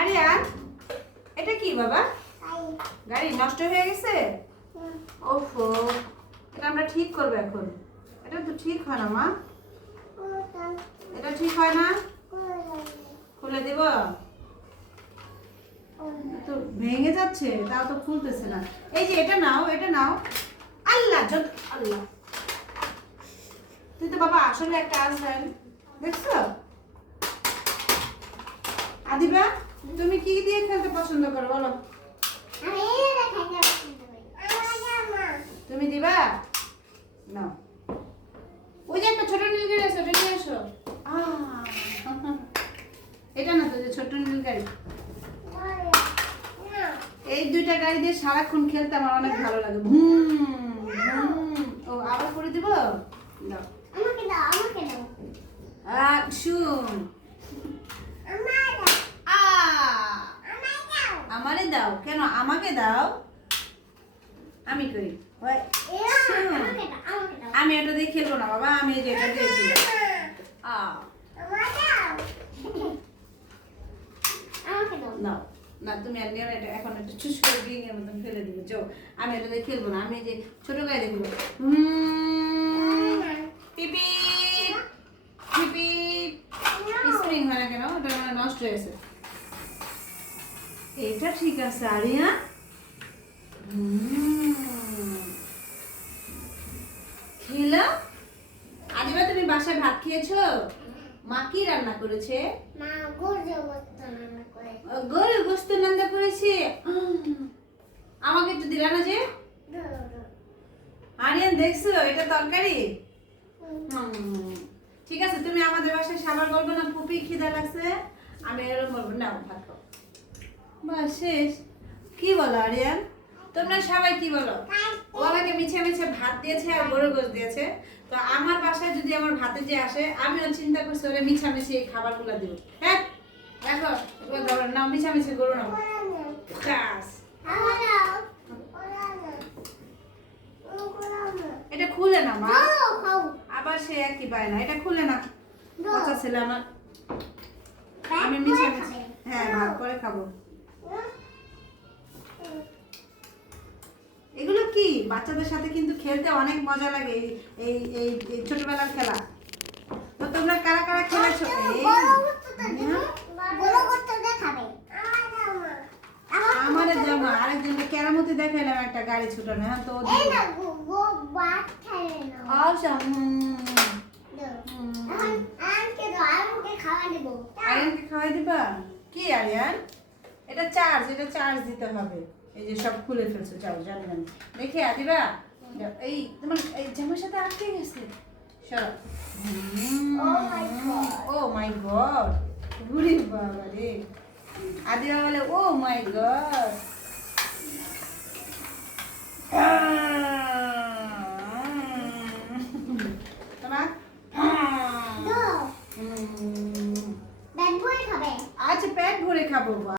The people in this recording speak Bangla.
আরিয়ান, এটা কি বাবা? গাড়ি নষ্ট হয়ে গেছে? ওফো, এটা আমরা ঠিক করবো এখন। এটা তো ঠিক হয় না মা, এটা ঠিক হয় না। খুলে দেব? তো ভেঙে যাচ্ছে, তাও তো খুলতেছে না। এই যে এটা নাও, এটা নাও। আল্লাহ আল্লাহ, তুই তো বাবা আসলে একটা আনসার, দেখছো? আদিবা, তুমি কি দিয়ে খেলতে পছন্দ করো বলো? তুমি দিবা? নাও, ওই যে একটা ছোট নীল গাড়ি আছে, ওটা নিয়ে এসো। এটা না তো, যে ছোট নীল গাড়ি। এই দুইটা গাড়ি দিয়ে সারাক্ষণ খেলতে আমার অনেক ভালো লাগে। ও আবার করে দিব? দাও, আমাকে দাও, আমাকে দাও। শুন, আমারে দাও। কেন আমাকে দাও? আমি করি। আমি এটা দিয়ে খেলবো না বাবা, আমি এই যে এটা দিয়ে নাও না, তুমি আর নিয়ে এটা এখন একটা চুস করে দিয়ে এর মতন ফেলে দিবে। যাও, আমি এটা দিয়ে খেলবো না, আমি এই যে ছোট গায়ে দেখবো। পিপি পিপি, স্প্রিং হয় না কেন? ওটা মানে নষ্ট হয়েছে। এটা ঠিক আছে আরিয়া। খেলা? আদিবা, তুমি বাসায় ভাত খেয়েছো? মা কি রান্না করেছে? মা গরুর গোশত রান্না করেছে। গরুর গোশত রান্না করেছে। আমাকে একটু দিলা না যে? আরিয়ান, দেখছো এটা তরকারি? ঠিক আছে, তুমি আমাদের বাসায় সাবার বলবো না পুপি খিদা লাগছে, আমি এরকম বলবো না ভাত খাও। বাস শেষ। কি বলো আরিয়ান? তোমরা সবাই কি বলো? ও আমাকে মিছে মিছে ভাত দিয়েছে আর গরুর গোশত দিয়েছে। তো আমার বাসায় যদি আমার ভাতে যে আসে, আমিও চিন্তা করছি ওরে মিছামিছি এই খাবারগুলো দিব। হ্যাঁ দেখো, নাও মিছামিছি গরু নাও। এটা খুলে না মা, আবার সে একই পায় না। এটা খুলে না, পচা ছেলে আমার। আমি মিছামিছি, হ্যাঁ ভাত করে খাবো। এগুলো কি বাচ্চাদের সাথে কিন্তু খেলতে অনেক মজা লাগে, এই এই ছোটবেলার খেলা। তো তোমরা কারা কারা খেলেছো? আমার জামা আরেকজনকে কেরামতি দেখাইলাম, একটা গাড়ি ছুটানো। হ্যাঁ তো আরিয়ানকে খাওয়াই দিবা? কি আরিয়ান, এটা চার্জ, এটা চার্জ দিতে হবে। এই যে সব খুলে ফেলছো, চার্জ জানি না দেখে আদিবা। এই তোমার এই জামার সাথে আটকে গেছে। সরো। ও মাই গড, ঘুরি বাবা রে। আদিবা বলে ও মাই গড। তোমার পেট ভরে খাবে। আচ্ছা পেট ভরে খাবো।